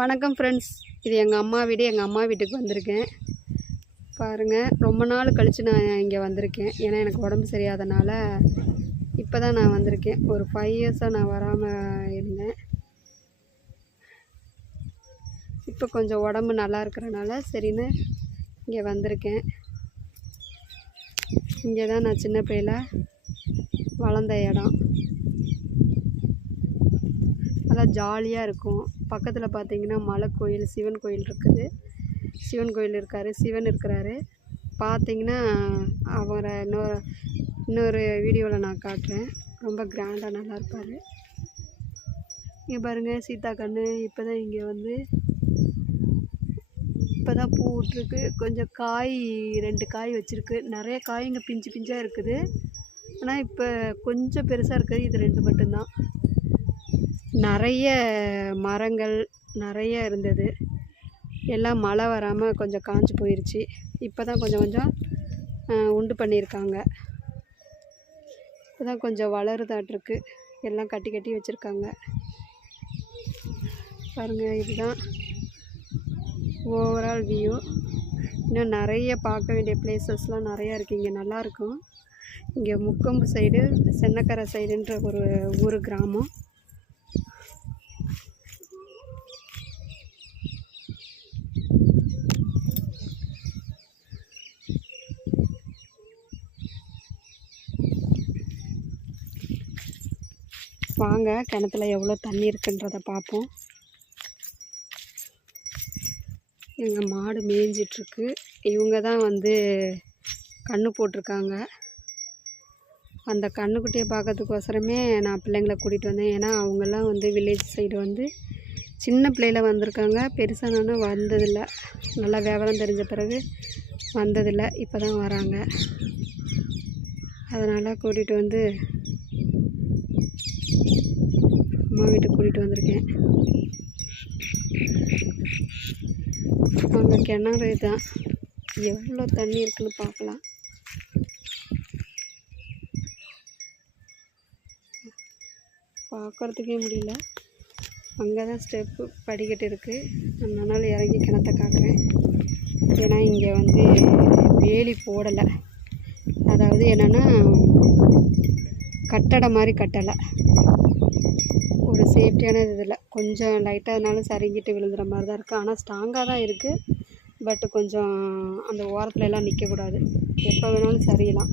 வணக்கம் ஃப்ரெண்ட்ஸ், இது எங்கள் அம்மா வீடு. எங்கள் அம்மா வீட்டுக்கு வந்திருக்கேன். பாருங்கள், ரொம்ப நாள் கழித்து நான் இங்கே வந்திருக்கேன். ஏன்னா எனக்கு உடம்பு சரியாதனால இப்போ தான் நான் வந்திருக்கேன். ஒரு 5 இயர்ஸாக நான் வராமல் இருந்தேன். இப்போ கொஞ்சம் உடம்பு நல்லா இருக்கிறனால சரின்னு இங்கே வந்திருக்கேன். இங்கே தான் நான் சின்ன பிள்ளையில வளர்ந்த இடம். நல்லா ஜாலியாக இருக்கும். பக்கத்தில் பார்த்தீங்கன்னா மலை கோயில், சிவன் கோயில் இருக்குது. சிவன் கோயில் இருக்கார், சிவன் இருக்கிறாரு. பார்த்தீங்கன்னா அவரை இன்னொரு வீடியோவில் நான் காட்டுறேன். ரொம்ப கிராண்டாக நல்லா இருப்பார். இங்கே பாருங்கள், சீதா கன்று இப்போ தான் இங்கே வந்து இப்போ தான் பூ விட்ருக்கு. கொஞ்சம் காய் 2 காய் வச்சுருக்கு. நிறைய காய் இங்கே பிஞ்சு பிஞ்சாக இருக்குது. ஆனால் இப்போ கொஞ்சம் பெருசாக இருக்குது. இது 2 மட்டும்தான். நிறைய மரங்கள் நிறைய இருந்தது. எல்லாம் மழை வராமல் கொஞ்சம் காஞ்சு போயிடுச்சு. இப்போ தான் கொஞ்சம் கொஞ்சம் உண்டு பண்ணியிருக்காங்க. இப்போ தான் கொஞ்சம் வளருதாட்டிருக்கு. எல்லாம் கட்டி கட்டி வச்சுருக்காங்க. பாருங்கள், இதுதான் ஓவரால் வியூ. இன்னும் நிறைய பார்க்க வேண்டிய பிளேசஸ்லாம் நிறையா இருக்குது. இங்கே நல்லாயிருக்கும். இங்கே முக்கொம்பு சைடு, சென்னக்கரை சைடுன்ற ஒரு ஊர் கிராமம். வாங்க, கிணத்துல எவ்வளோ தண்ணி இருக்குன்றதை பார்ப்போம். எங்கள் மாடு மேய்ஞ்சிட்ருக்கு. இவங்க தான் வந்து கன்று போட்டிருக்காங்க. அந்த கன்றுக்குட்டியை பார்க்கறதுக்கோசரமே நான் பிள்ளைங்களை கூட்டிகிட்டு வந்தேன். ஏன்னா அவங்கெல்லாம் வந்து வில்லேஜ் சைடு வந்து சின்ன பிள்ளையில வந்திருக்காங்க. பெருசானோன்னு வந்ததில்லை. நல்லா விவரம் தெரிஞ்ச பிறகு வந்ததில்லை. இப்போ தான் வராங்க. அதனால் கூட்டிகிட்டு வந்து அம்மா வீட்டுக்கு கூட்டிகிட்டு வந்திருக்கேன். அங்கே கிணறு தான். எவ்வளோ தண்ணி இருக்குன்னு பார்க்கலாம். பார்க்குறதுக்கே முடியல. அங்கே தான் ஸ்டெப்பு படிக்கட்டு இருக்குது. அதனால் இறங்கி கிணத்த காட்டுறேன். ஏன்னா இங்கே வந்து வேலி போடலை. அதாவது என்னென்னா கட்டடம் மாதிரி கட்டலை. ஒரு சேஃப்டியான இதில் கொஞ்சம் லைட்டாக இருந்தாலும் சரிங்கிட்டு விழுந்துற மாதிரி தான் இருக்குது. ஆனால் ஸ்ட்ராங்காக தான் இருக்குது. பட் கொஞ்சம் அந்த ஓரத்தில் எல்லாம் நிற்கக்கூடாது. எப்போ வேணாலும் சரியலாம்.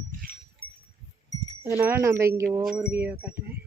அதனால் நம்ம இங்கே ஓவர் வியூவை காட்டுறேன்.